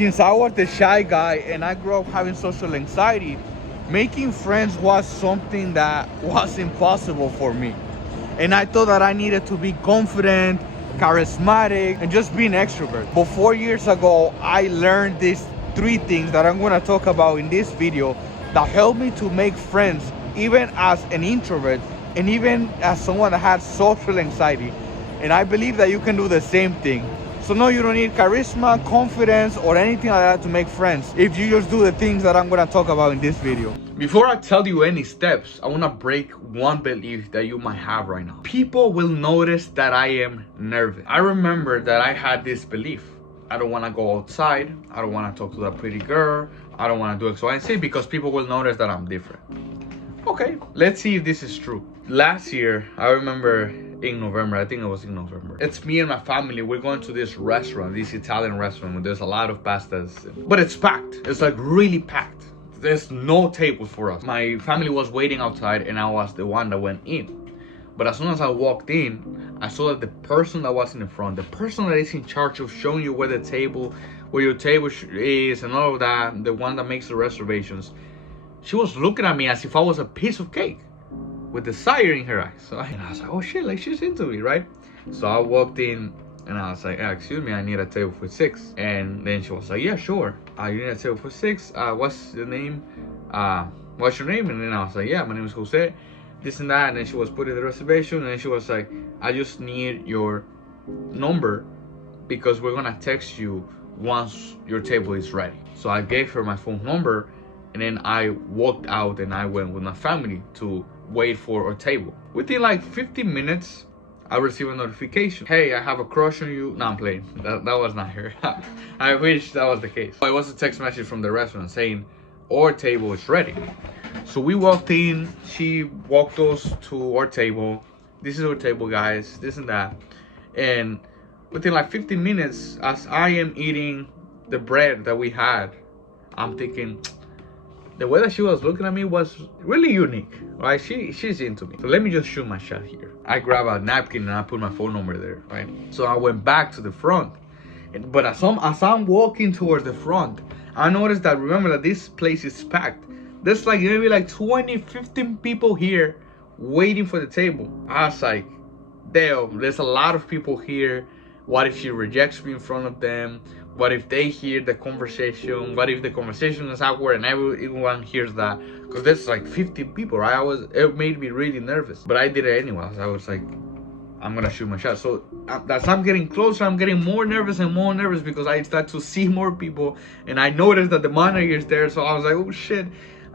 Since I was the shy guy and I grew up having social anxiety, making friends was something that was impossible for me. And I thought that I needed to be confident, charismatic, and just be an extrovert. But 4 years ago, I learned these 3 things that I'm gonna talk about in this video that helped me to make friends, even as an introvert, and even as someone that has social anxiety. And I believe that you can do the same thing. So no, you don't need charisma, confidence, or anything like that to make friends if you just do the things that I'm gonna talk about in this video. Before I tell you any steps, I wanna break one belief that you might have right now. People will notice that I am nervous. I remember that I had this belief. I don't wanna go outside. I don't wanna talk to that pretty girl. I don't wanna do X, Y, and Z because people will notice that I'm different. Okay, let's see if this is true. Last year, I remember in November, I think it was in November. It's me and my family. We're going to this restaurant, this Italian restaurant, where there's a lot of pastas, but it's packed. It's like really packed. There's no tables for us. My family was waiting outside and I was the one that went in. But as soon as I walked in, I saw that the person that was in the front, the person that is in charge of showing you where your table is and all of that, the one that makes the reservations, she was looking at me as if I was a piece of cake with desire in her eyes. And I was like, oh shit, like she's into me, right? So I walked in and I was like, excuse me, I need a table for 6. And then she was like, yeah, sure. You need a table for 6. What's the name? What's your name? And then I was like, yeah, my name is Jose. This and that. And then she was putting the reservation. And then she was like, I just need your number because we're gonna text you once your table is ready. So I gave her my phone number. And then I walked out and I went with my family to wait for a table. Within like 15 minutes, I received a notification. Hey, I have a crush on you. No, I'm playing. That was not her. I wish that was the case. It was a text message from the restaurant saying, our table is ready. So we walked in. She walked us to our table. This is our table, guys. This and that. And within like 15 minutes, as I am eating the bread that we had, I'm thinking, the way that she was looking at me was really unique, right? She's into me. So let me just shoot my shot here. I grab a napkin and I put my phone number there, right? So I went back to the front. But as I'm walking towards the front, I noticed that, remember that this place is packed. There's like maybe like 20, 15 people here waiting for the table. I was like, damn, there's a lot of people here. What if she rejects me in front of them? What if they hear the conversation? What if the conversation is awkward and everyone hears that? Because there's like 50 people, right? It made me really nervous, but I did it anyway. I was like, I'm gonna shoot my shot. So as I'm getting closer, I'm getting more nervous and more nervous because I start to see more people, and I noticed that the manager is there. So I was like, oh shit!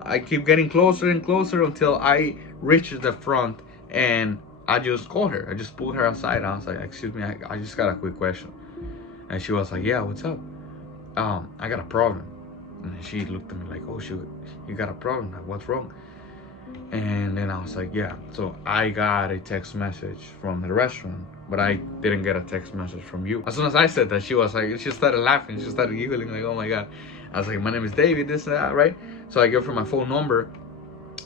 I keep getting closer and closer until I reach the front, and I just called her. I just pulled her aside. I was like, excuse me, I just got a quick question. And she was like, yeah, what's up? I got a problem. And she looked at me like, oh shoot, you got a problem? What's wrong? And then I was like, yeah. So I got a text message from the restaurant, but I didn't get a text message from you. As soon as I said that, she was like, she started laughing. She started giggling like, oh my God. I was like, my name is David, this and that, right? So I gave her my phone number.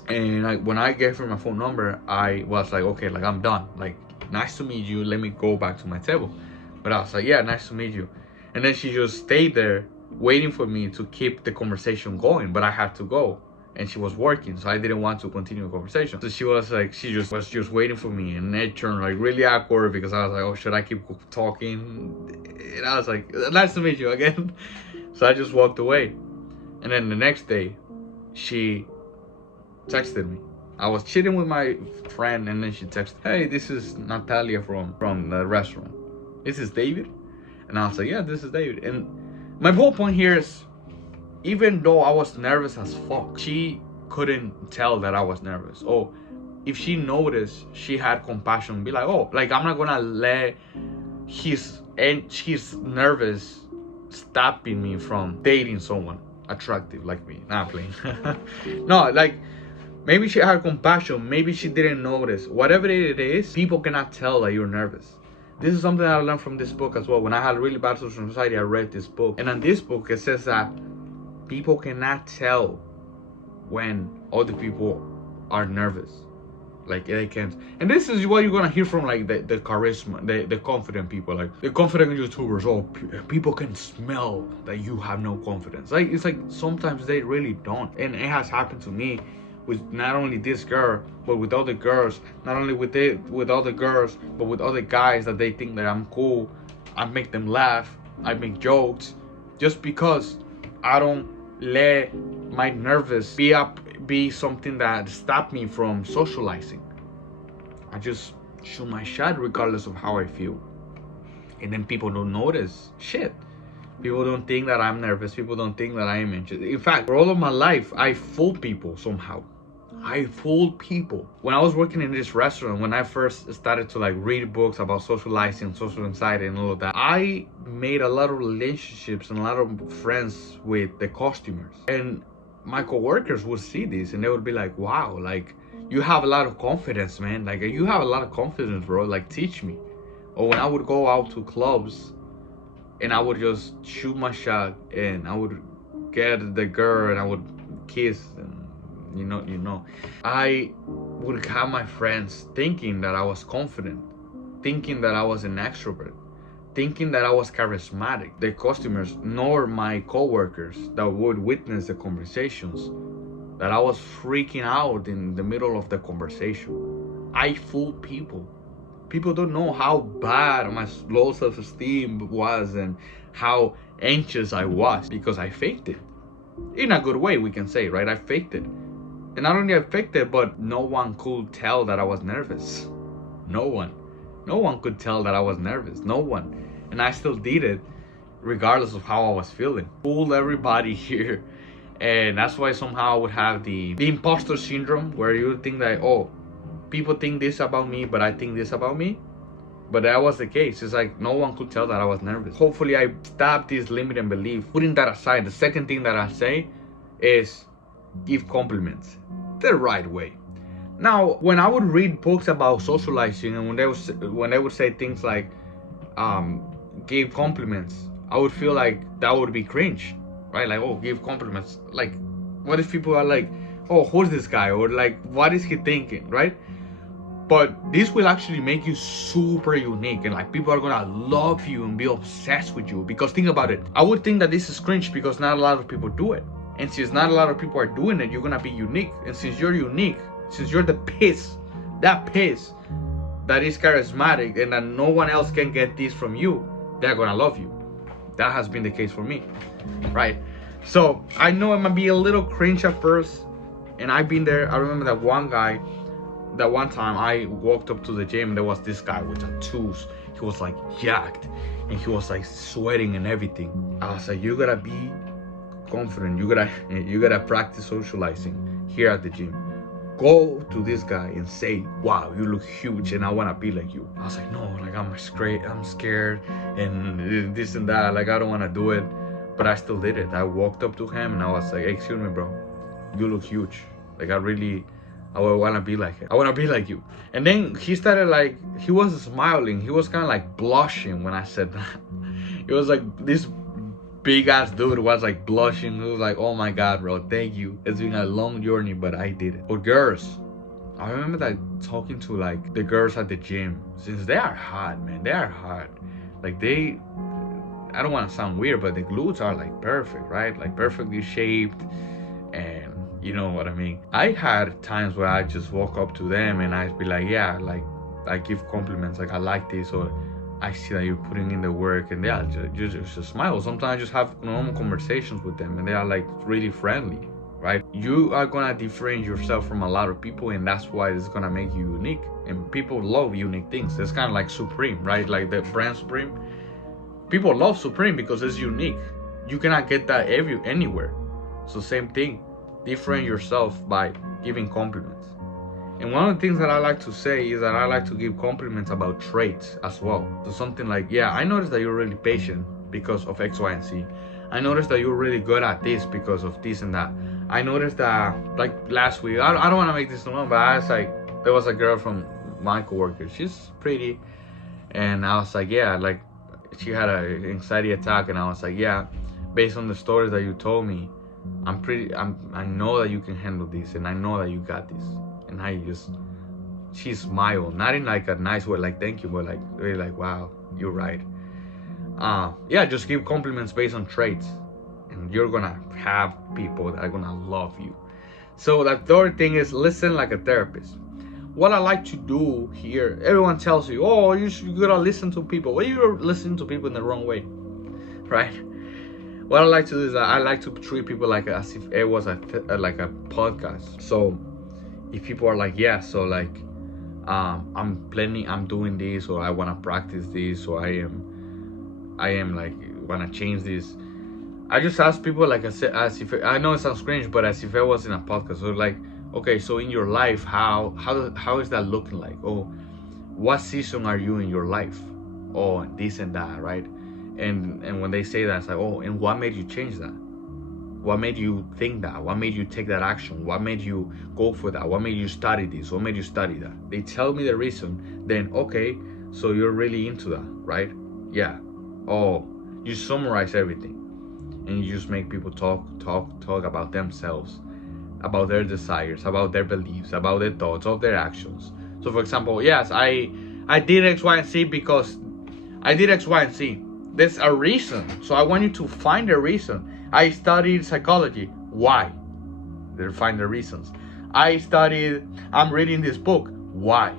And when I gave her my phone number, I was like, okay, like I'm done. Like, nice to meet you. Let me go back to my table. But I was like, yeah, nice to meet you. And then she just stayed there waiting for me to keep the conversation going. But I had to go. And she was working, so I didn't want to continue the conversation. So she was like, she just was waiting for me. And it turned like really awkward because I was like, oh, should I keep talking? And I was like, nice to meet you again. So I just walked away. And then the next day, she texted me. I was chilling with my friend, and then she texted, hey, this is Natalia from the restaurant. This is David? And I was like, yeah, this is David. And my whole point here is, even though I was nervous as fuck, she couldn't tell that I was nervous. Oh, if she noticed, she had compassion, be like, oh, like I'm not gonna let his nervous stopping me from dating someone attractive like me. Not playing. No, like maybe she had compassion, maybe she didn't notice. Whatever it is, people cannot tell that you're nervous. This is something I learned from this book as well. When I had really bad social anxiety, I read this book. And in this book, it says that people cannot tell when other people are nervous. Like they can't. And this is what you're gonna hear from like the charisma, the confident people, like the confident YouTubers. Oh, people can smell that you have no confidence. Like it's like sometimes they really don't. And it has happened to me with not only this girl, but with other girls. Not only with other girls, but with other guys that they think that I'm cool. I make them laugh. I make jokes, just because I don't let my nervous be something that stop me from socializing. I just shoot my shot regardless of how I feel. And then people don't notice shit. People don't think that I'm nervous. People don't think that I am anxious. In fact, for all of my life, I fool people somehow. I fooled people. When I was working in this restaurant, when I first started to like read books about socializing, social anxiety and all of that, I made a lot of relationships and a lot of friends with the customers. And my coworkers would see this and they would be like, wow, like you have a lot of confidence, man. Like you have a lot of confidence, bro. Like teach me. Or when I would go out to clubs and I would just shoot my shot and I would get the girl and I would kiss and you know, I would have my friends thinking that I was confident, thinking that I was an extrovert, thinking that I was charismatic. The customers nor my coworkers that would witness the conversations, that I was freaking out in the middle of the conversation. I fool people. People don't know how bad my low self-esteem was and how anxious I was because I faked it. In a good way, we can say, right? I faked it. And not only I faked it, but no one could tell that I was nervous. No one. No one could tell that I was nervous. No one. And I still did it regardless of how I was feeling. Fooled everybody here. And that's why somehow I would have the imposter syndrome, where you think that, oh, people think this about me, but I think this about me. But that was the case. It's like no one could tell that I was nervous. Hopefully I stopped this limiting belief. Putting that aside, the second thing that I say is give compliments the right way. Now, when I would read books about socializing and when they would say things like give compliments, I would feel like that would be cringe, right? Like, oh, give compliments. Like, what if people are like, oh, who's this guy? Or like, what is he thinking, right? But this will actually make you super unique, and like people are gonna love you and be obsessed with you. Because think about it, I would think that this is cringe because not a lot of people do it. And since not a lot of people are doing it, you're gonna be unique. And since you're unique, since you're that piss that is charismatic and that no one else can get this from you, they're gonna love you. That has been the case for me, right? So I know it might be a little cringe at first, and I've been there. I remember that one time I walked up to the gym, there was this guy with tattoos. He was like jacked and he was like sweating and everything. I was like, you gotta be confident, you gotta practice socializing here at the gym. Go to this guy and say, wow, you look huge and I wanna be like you. I was like, no, like I'm scared and this and that, like I don't wanna do it. But I still did it. I walked up to him and I was like, excuse me, bro, you look huge. Like I wanna be like him. I wanna be like you. And then he started like, he was smiling. He was kind of like blushing when I said that. It was like this big ass dude was like blushing. He was like, oh my God, bro, thank you. It's been a long journey, but I did it. But girls, I remember that talking to like the girls at the gym, since they are hot, man. They are hot. Like I don't want to sound weird, but the glutes are like perfect, right? Like perfectly shaped, and you know what I mean. I had times where I just walk up to them and I'd be like, yeah, like I give compliments, like I like this, or I see that you're putting in the work, and yeah, just smile. Sometimes I just have normal conversations with them and they are like really friendly, right? You are gonna differentiate yourself from a lot of people, and that's why it's gonna make you unique. And people love unique things. It's kind of like Supreme, right? Like the brand Supreme. People love Supreme because it's unique. You cannot get that anywhere. So same thing, differentiate yourself by giving compliments. And one of the things that I like to say is that I like to give compliments about traits as well. So something like, yeah, I noticed that you're really patient because of X, Y, and Z. I noticed that you're really good at this because of this and that. I noticed that, like last week, I don't want to make this long, but I was like, there was a girl from my coworker. She's pretty. And I was like, yeah, like she had an anxiety attack. And I was like, yeah, based on the stories that you told me, I know that you can handle this, and I know that you got this. And I just she smiled, not in like a nice way, like thank you, but like really like, wow, you're right. Yeah, just give compliments based on traits, and you're gonna have people that are gonna love you. So the third thing is listen like a therapist. What I like to do here, everyone tells you, oh, you gotta listen to people. Well, you're listening to people in the wrong way, right? What I like to do is I like to treat people like as if it was like a podcast. So if people are like, yeah, so like I'm doing this, or I want to practice this, or I am like want to change this, I just ask people like I said, as if I know it sounds strange, but as if I was in a podcast. So like, okay, so in your life, how is that looking like? Oh, what season are you in your life? Oh, this and that, right? And when they say that, it's like, oh, and what made you change that? What made you think that? What made you take that action? What made you go for that? What made you study this? What made you study that? They tell me the reason, then okay, so you're really into that, right? Yeah. Oh, you summarize everything, and you just make people talk about themselves, about their desires, about their beliefs, about their thoughts, of their actions. So for example, yes, I did X, Y, and Z because I did X, Y, and Z. There's a reason. So I want you to find a reason. I studied psychology. Why? They find the reasons. I'm reading this book. Why?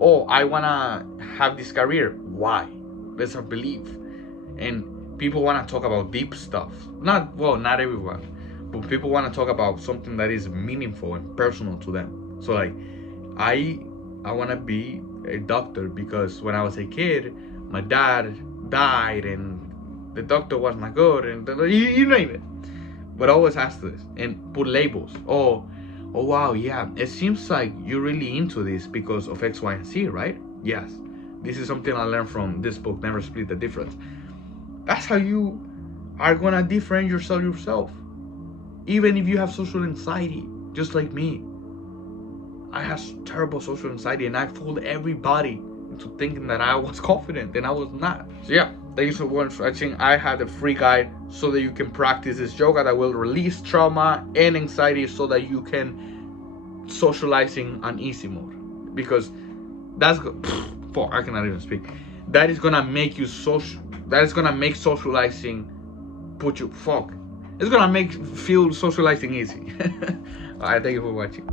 Oh, I wanna have this career. Why? There's a belief. And people wanna talk about deep stuff. Not everyone, but people wanna talk about something that is meaningful and personal to them. So like, I wanna be a doctor because when I was a kid, my dad died and the doctor was not good, and you name it. But always ask this and put labels. Oh wow, yeah, it seems like you're really into this because of X, Y, and Z, right? Yes, this is something I learned from this book, Never Split the Difference. That's how you are gonna differentiate yourself. Even if you have social anxiety, just like me. I have terrible social anxiety, and I fooled everybody into thinking that I was confident, and I was not. So yeah, thank you so much for watching. I had a free guide so that you can practice this yoga that will release trauma and anxiety, so that you can socializing on easy mode. Because that's I cannot even speak. That is gonna make you social. That is gonna make socializing put you It's gonna make feel socializing easy. Alright, thank you for watching.